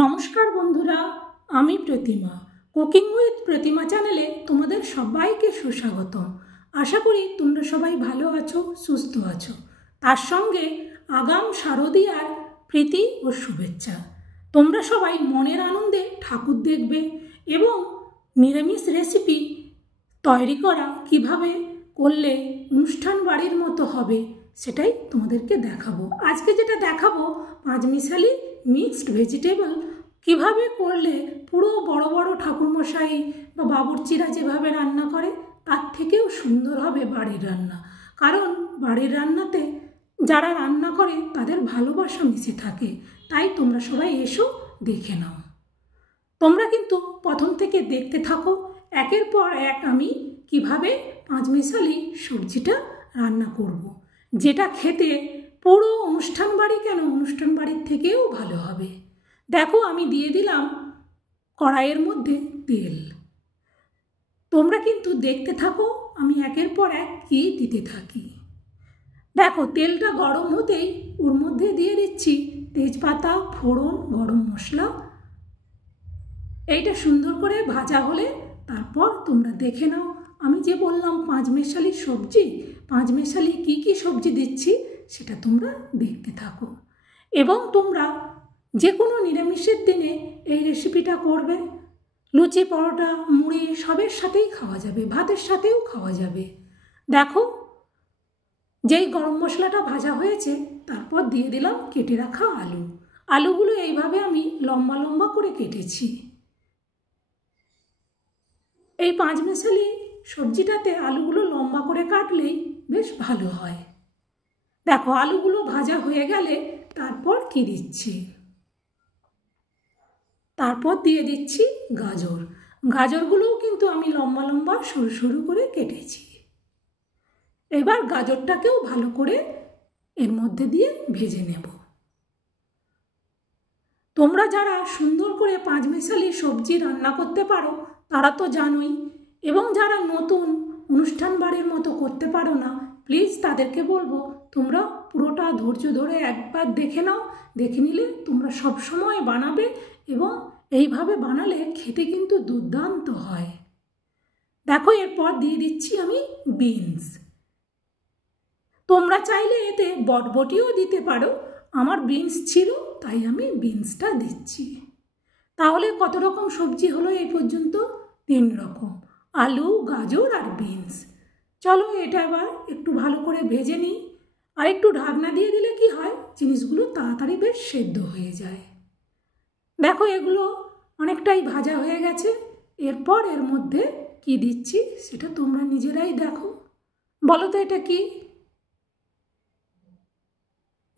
নমস্কার বন্ধুরা, আমি প্রতিমা। কুকিং উইথ প্রতিমা চ্যানেলে তোমাদের সবাইকে সুস্বাগতম। আশা করি তোমরা সবাই ভালো আছো, সুস্থ আছো। তার সঙ্গে আগাম শারদীয়ার প্রীতি ও শুভেচ্ছা। তোমরা সবাই মনের আনন্দে ঠাকুর দেখবে এবং নিরামিষ রেসিপি তৈরি করা কিভাবে করলে অনুষ্ঠান বাড়ির মতো হবে সেটাই তোমাদেরকে দেখাবো। আজকে যেটা দেখাবো, পাঁচমিশালি মিক্সড ভেজিটেবল কিভাবে করলে পুরো বড় বড় ঠাকুরমশাই বা বাবুর্চিরা যেভাবে রান্না করে তার থেকেও সুন্দর হবে বাড়ির রান্না। কারণ বাড়ির রান্নাতে যারা রান্না করে তাদের ভালোবাসা মিশে থাকে। তাই তোমরা সবাই এসো, দেখে নাও। তোমরা কিন্তু প্রথম থেকে দেখতে থাকো একের পর এক আমি কিভাবে পাঁচমিশালি সবজিটা রান্না করব, যেটা খেতে পুরো অনুষ্ঠান বাড়ি কেন অনুষ্ঠান বাড়ির থেকেও ভালো হবে। দেখো, আমি দিয়ে দিলাম কড়াইয়ের মধ্যে তেল। তোমরা কিন্তু দেখতে থাকো আমি একের পর এক কি দিতে থাকি। দেখো, তেলটা গরম হতেই ওর মধ্যে দিয়ে দিচ্ছি তেজপাতা, ফোড়ন, গরম মশলা। এইটা সুন্দর করে ভাজা হলে তারপর তোমরা দেখে নাও আমি যে বললাম পাঁচমেশালি সবজি, পাঁচমেশালি কী কী সবজি দিচ্ছি সেটা তোমরা দেখতে থাকো। এবং তোমরা যে কোনো নিরামিষের দিনে এই রেসিপিটা করবে। লুচি, পরোটা, মুড়ি সবের সাথেই খাওয়া যাবে, ভাতের সাথেও খাওয়া যাবে। দেখো, যেই গরম মশলাটা ভাজা হয়েছে তারপর দিয়ে দিলাম কেটে রাখা আলু। আলুগুলো এইভাবে আমি লম্বা লম্বা করে কেটেছি। এই পাঁচমেশালি সবজিটাতে আলুগুলো লম্বা করে কাটলেই বেশ ভালো হয়। দেখো, আলুগুলো ভাজা হয়ে গেলে তারপর কি দিচ্ছি, তারপর দিয়ে দিচ্ছি গাজর। গাজরগুলোও কিন্তু আমি লম্বা লম্বা সরু সরু করে কেটেছি। এবার গাজরটাকেও ভালো করে এর মধ্যে দিয়ে ভেজে নেব। তোমরা যারা সুন্দর করে পাঁচমেশালি সবজি রান্না করতে পারো তারা তো জানোই, এবং যারা নতুন অনুষ্ঠান বাড়ির মতো করতে পারো না, প্লিজ তাদেরকে বলবো তোমরা পুরোটা ধৈর্য ধরে একবার দেখে নাও। দেখে নিলে তোমরা সব সময় বানাবে এবং এইভাবে বানালে খেতে কিন্তু দুর্দান্ত হয়। দেখো, এরপর দিয়ে দিচ্ছি আমি বিনস। তোমরা চাইলে এতে বটবটিও দিতে পারো, আমার বিনস ছিল তাই আমি বিনসটা দিচ্ছি। তাহলে কত রকম সবজি হলো এই পর্যন্ত? 3 রকম, আলু, গাজর আর বিনস। চলো এটা এবার একটু ভালো করে ভেজে নিই। আর একটু ঢাকনা দিয়ে দিলে কি হয়, জিনিসগুলো তাড়াতাড়ি বেশ সেদ্ধ হয়ে যায়। দেখো, এগুলো অনেকটাই ভাজা হয়ে গেছে। এরপর এর মধ্যে কি দিচ্ছি সেটা তোমরা নিজেরাই দেখো। বলো তো এটা কি?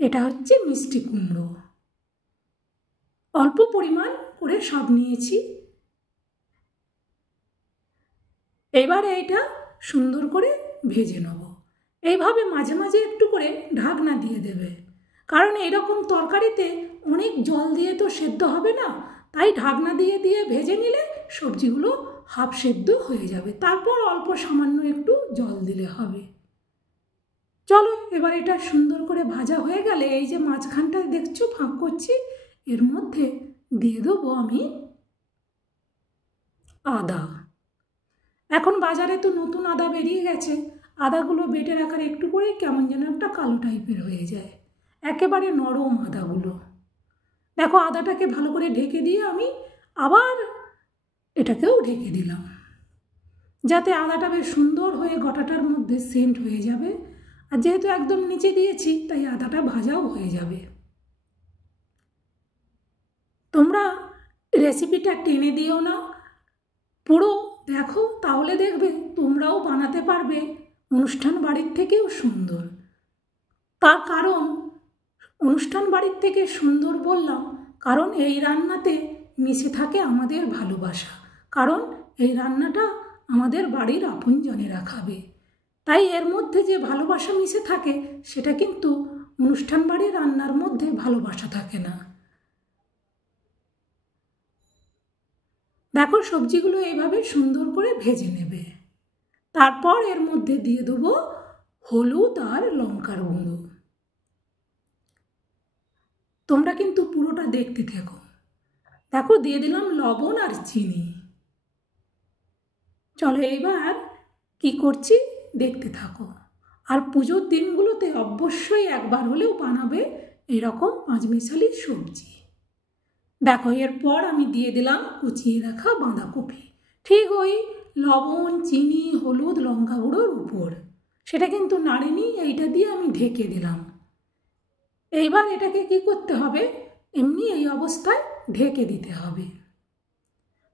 এটা হচ্ছে মিষ্টি কুমড়ো। অল্প পরিমাণ করে সব নিয়েছি। এবার এইটা সুন্দর করে ভেজে নেব। এইভাবে মাঝে মাঝে একটু করে ঢাকনা দিয়ে দেবে, কারণ এরকম তরকারিতে অনেক জল দিয়ে তো সেদ্ধ হবে না। তাই ঢাকনা দিয়ে দিয়ে ভেজে নিলে সবজিগুলো হাফ সেদ্ধ হয়ে যাবে। তারপর অল্প সামান্য একটু জল দিলে হবে। চলো, এবার এটা সুন্দর করে ভাজা হয়ে গেলে এই যে মাঝখানটা দেখছো ফাঁক করছি, এর মধ্যে দিয়ে দেবো আমি আদা। এখন বাজারে তো নতুন আদা বেরিয়ে গেছে। আদাগুলো বেটে রাখার একটু করে কেমন যেন একটা কালো টাইপের হয়ে যায়, একেবারে নরম আদাগুলো। দেখো, আদাটাকে ভালো করে ঢেকে দিয়ে আমি আবার এটাকেও ঢেকে দিলাম, যাতে আদাটা বেশ সুন্দর হয়ে গোটাটার মধ্যে সেন্ট হয়ে যাবে। আর যেহেতু একদম নিচে দিয়েছি তাই আদাটা ভাজাও হয়ে যাবে। তোমরা রেসিপিটা টেনে দিও না, পুরো দেখো, তাহলে দেখবে তোমরাও বানাতে পারবে অনুষ্ঠান বাড়ির থেকেও সুন্দর। তার কারণ, অনুষ্ঠান বাড়ির থেকে সুন্দর বললাম কারণ এই রান্নাতে মিশে থাকে আমাদের ভালোবাসা। কারণ এই রান্নাটা আমাদের বাড়ির আপনজনেরা খাবে, তাই এর মধ্যে যে ভালোবাসা মিশে থাকে সেটা কিন্তু অনুষ্ঠান বাড়ির রান্নার মধ্যে ভালোবাসা থাকে না। দেখো, সবজিগুলো এইভাবে সুন্দর করে ভেজে নেবে। তারপর এর মধ্যে দিয়ে দেবো হলুদ আর লঙ্কার গুঁড়ো। তোমরা কিন্তু পুরোটা দেখতে থেকো। দেখো দিয়ে দিলাম লবণ আর চিনি। চলো এবার কি করছি দেখতে থাকো। আর পুজোর দিনগুলোতে অবশ্যই একবার হলেও বানাবে এরকম পাঁচমিশালি সবজি। দেখো এরপর আমি দিয়ে দিলাম কুচিয়ে রাখা বাঁধাকপি, ঠিক ওই লবণ চিনি হলুদ লঙ্কা গুঁড়োর উপর। সেটা কিন্তু নাড়িনি, এইটা দিয়ে আমি ঢেকে দিলাম। এইবার এটাকে কি করতে হবে, এমনি এই অবস্থায় ঢেকে দিতে হবে।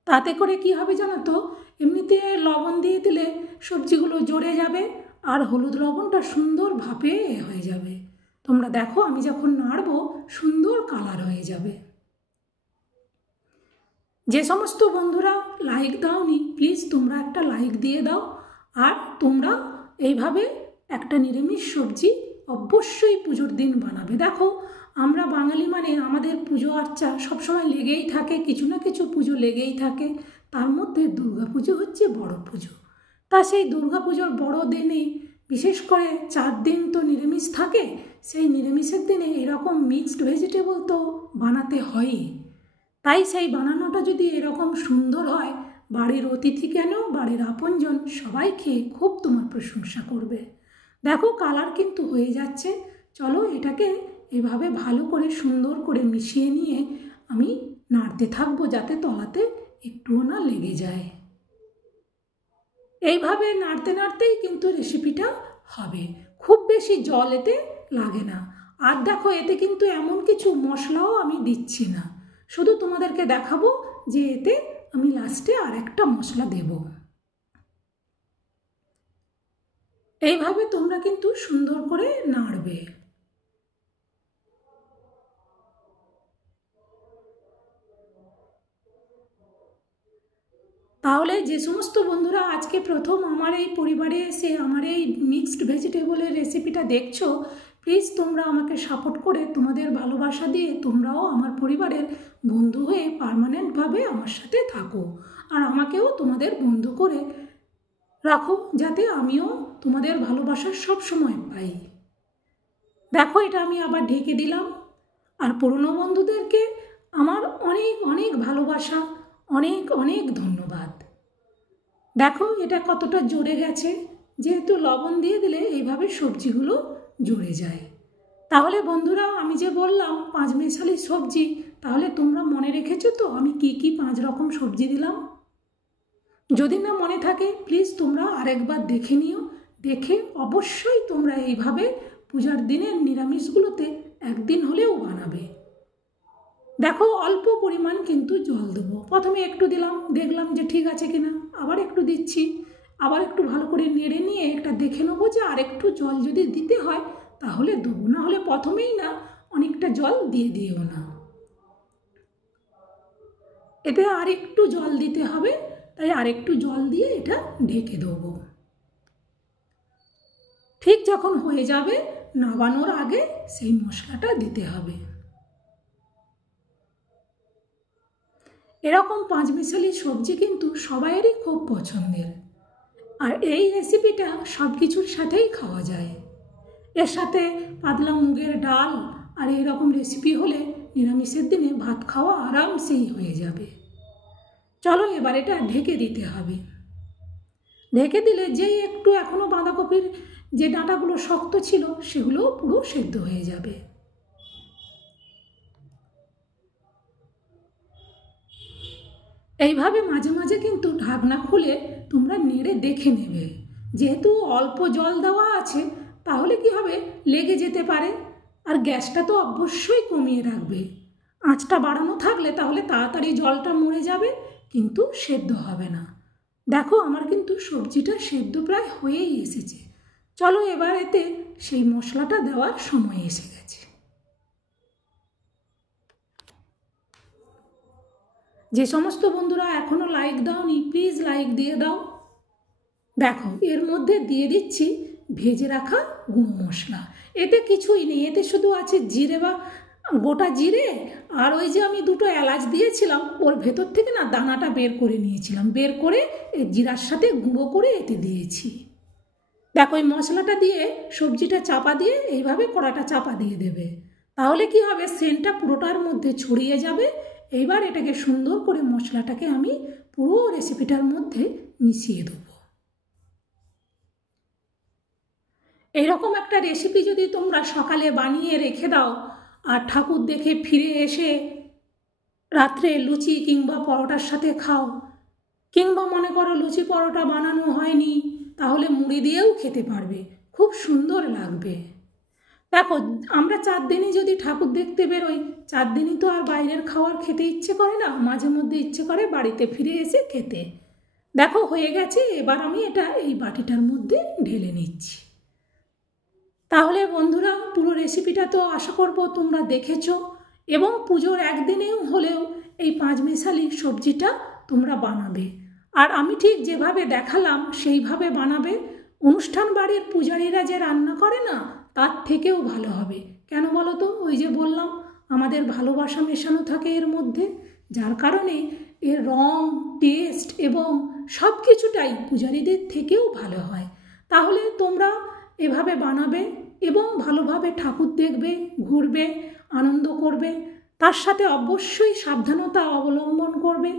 তাতে করে কি হবে জানো তো, এমনিতে লবণ দিয়ে দিলে সবজিগুলো জড়ে যাবে আর হলুদ লবণটা সুন্দর ভাপে হয়ে যাবে। তোমরা দেখো আমি যখন নাড়বো সুন্দর কালার হয়ে যাবে। যে সমস্ত বন্ধুরা লাইক দাওনি প্লিজ তোমরা একটা লাইক দিয়ে দাও। আর তোমরা এইভাবে একটা নিরামিষ সবজি অবশ্যই পুজোর দিন বানাবে। দেখো আমরা বাঙালি মানে আমাদের পুজো আর্চা সবসময় লেগেই থাকে, কিছু না কিছু পুজো লেগেই থাকে। তার মধ্যে দুর্গাপুজো হচ্ছে বড় পুজো। তা সেই দুর্গাপুজোর বড় দিনে বিশেষ করে 4 দিন তো নিরামিষ থাকে। সেই নিরামিষের দিনে এরকম মিক্সড ভেজিটেবল তো বানাতে হয়ই। তাই সেই বানানোটা যদি এরকম সুন্দর হয়, বাড়ির অতিথি কেন বাড়ির আপনজন সবাই খেয়ে খুব তোমার প্রশংসা করবে। দেখো কালার কিন্তু হয়ে যাচ্ছে। চলো এটাকে এভাবে ভালো করে সুন্দর করে মিশিয়ে নিয়ে আমি নাড়তে থাকবো যাতে তলাতে একটুও না লেগে যায়। এইভাবে নাড়তে নাড়তেই কিন্তু রেসিপিটা হবে, খুব বেশি জল এতে লাগে না। আর দেখো এতে কিন্তু এমন কিছু মশলাও আমি দিচ্ছি না, শুধু তোমাদেরকে দেখাবো যে এতে আমি লাস্টে আর একটা মশলা দেব। এইভাবে তোমরা কিন্তু সুন্দর করে নাড়বে। তাহলে যে সমস্ত বন্ধুরা আজকে প্রথম আমার এই পরিবারে এসে আমার এই মিক্সড ভেজিটেবলের রেসিপিটা দেখছো, প্লিজ তোমরা আমাকে সাপোর্ট করে তোমাদের ভালোবাসা দিয়ে তোমরাও আমার পরিবারের বন্ধু হয়ে পার্মানেন্টভাবে আমার সাথে থাকো। আর আমাকেও তোমাদের বন্ধু করে রাখো যাতে আমিও তোমাদের ভালোবাসা সব সময় পাই। দেখো এটা আমি আবার ঢেকে দিলাম। আর পুরনো বন্ধুদেরকে আমার অনেক অনেক ভালোবাসা, অনেক অনেক ধন্যবাদ। দেখো এটা কতটা জড়ে গেছে, যেহেতু লবণ দিয়ে দিলে এইভাবে সবজিগুলো জড়ে যায়। তাহলে বন্ধুরা আমি যে বললাম পাঁচমিশালি সবজি, তাহলে তোমরা মনে রেখেছো তো আমি কি কি 5 রকম সবজি দিলাম? যদি না মনে থাকে প্লিজ তোমরা আরেকবার দেখে নিও। দেখে অবশ্যই তোমরা এইভাবে পূজার দিনের নিরামিষগুলোতে একদিন হলেও বানাবে। দেখো অল্প পরিমাণ কিন্তু জল দেবো। প্রথমে একটু দিলাম, দেখলাম যে ঠিক আছে কিনা, আবার একটু দিচ্ছি, আবার একটু ভালো করে নেড়ে নিয়ে একটা দেখে নেবো যে আর একটু জল যদি দিতে হয় তাহলে দেবো, না হলে প্রথমেই না অনেকটা জল দিয়ে দিও না। এতে আর একটু জল দিতে হবে, তাই আর একটু জল দিয়ে এটা ঢেকে দেবো। ঠিক যখন হয়ে যাবে নামানোর আগে সেই মশলাটা দিতে হবে। এরকম পাঁচমিশালি সবজি কিন্তু সবাইয়েরই খুব পছন্দের। আর এই রেসিপিটা সব কিছুর সাথেই খাওয়া যায়। এর সাথে পাতলা মুগের ডাল আর এইরকম রেসিপি হলে নিরামিষের দিনে ভাত খাওয়া আরামসেই হয়ে যাবে। চলো এবার এটা ঢেকে দিতে হবে। ঢেকে দিলে যেই একটু এখনও বাঁধাকপির যে ডাঁটাগুলো শক্ত ছিল সেগুলো পুরো সেদ্ধ হয়ে যাবে। এইভাবে মাঝে মাঝে কিন্তু ঢাকনা খুলে তোমরা নেড়ে দেখে নেবে। যেহেতু অল্প জল দেওয়া আছে তাহলে কি হবে, লেগে যেতে পারে। আর গ্যাসটা তো অবশ্যই কমিয়ে রাখবে। আঁচটা বাড়ানো থাকলে তাহলে তাড়াতাড়ি জলটা মরে যাবে, কিন্তু সেদ্ধ হবে না। দেখো আমার কিন্তু সবজিটা সেদ্ধ প্রায় হয়েই এসেছে। চলো এবার এতে সেই মশলাটা দেওয়ার সময় এসে গেছে। যে সমস্ত বন্ধুরা এখনও লাইক দাওনি প্লিজ লাইক দিয়ে দাও। দেখো এর মধ্যে দিয়ে দিচ্ছি ভেজে রাখা গুঁড়ো মশলা। এতে কিছুই নেই, এতে শুধু আছে জিরে বা গোটা জিরে, আর ওই যে আমি 2টো এলাচ দিয়েছিলাম ওর ভেতর থেকে না দানাটা বের করে নিয়েছিলাম, বের করে এই জিরার সাথে গুঁড়ো করে এতে দিয়েছি। দেখো এই মশলাটা দিয়ে সবজিটা চাপা দিয়ে এইভাবে কড়াটা চাপা দিয়ে দেবে। তাহলে কি হবে, সেন্টটা পুরোটার মধ্যে ছড়িয়ে যাবে এইবার এটাকে সুন্দর করে মশলাটাকে আমি পুরো রেসিপিটার মধ্যে মিশিয়ে দেব। এইরকম একটা রেসিপি যদি তোমরা সকালে বানিয়ে রেখে দাও আর ঠাকুর দেখে ফিরে এসে রাত্রে লুচি কিংবা পরোটার সাথে খাও, কিংবা মনে করো লুচি পরোটা বানানো হয়নি, তাহলে মুড়ি দিয়েও খেতে পারবে, খুব সুন্দর লাগবে। দেখো, আমরা 4 দিনই যদি ঠাকুর দেখতে বেরোই, 4 দিনই তো আর বাইরের খাবার খেতে ইচ্ছে করে না, মাঝে মধ্যে ইচ্ছে করে বাড়িতে ফিরে এসে খেতে। দেখো হয়ে গেছে, এবার আমি এটা এই বাটিটার মধ্যে ঢেলে নিচ্ছি। তাহলে বন্ধুরা, পুরো রেসিপিটা তো আশা করব তোমরা দেখেছো, এবং পুজোর একদিনেও হলেও এই পাঁচমেশালি সবজিটা তোমরা বানাবে। আর আমি ঠিক যেভাবে দেখালাম সেইভাবে বানাবে। অনুষ্ঠান বাড়ির পূজারীরা যে রান্না করে না, তার থেকেও ভালো হবে। কেন বলো তো? ওই যে বললাম, আমাদের ভালোবাসা মেশানো থাকে এর মধ্যে, যার কারণে এর রং, টেস্ট এবং সব কিছুটাই পূজারীদের থেকেও ভালো হয়। তাহলে তোমরা এভাবে বানাবে এবং ভালোভাবে ঠাকুর দেখবে, ঘুরবে, আনন্দ করবে। তার সাথে অবশ্যই সাবধানতা অবলম্বন করবে।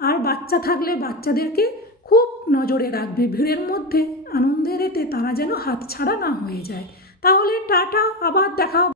আর বাচ্চা থাকলে বাচ্চাদেরকে খুব নজরে রাখবে, ভিড়ের মধ্যে আনন্দের এতে তারা যেন হাতছাড়া না হয়ে যায়। তাহলে টাটা, আবার দেখা।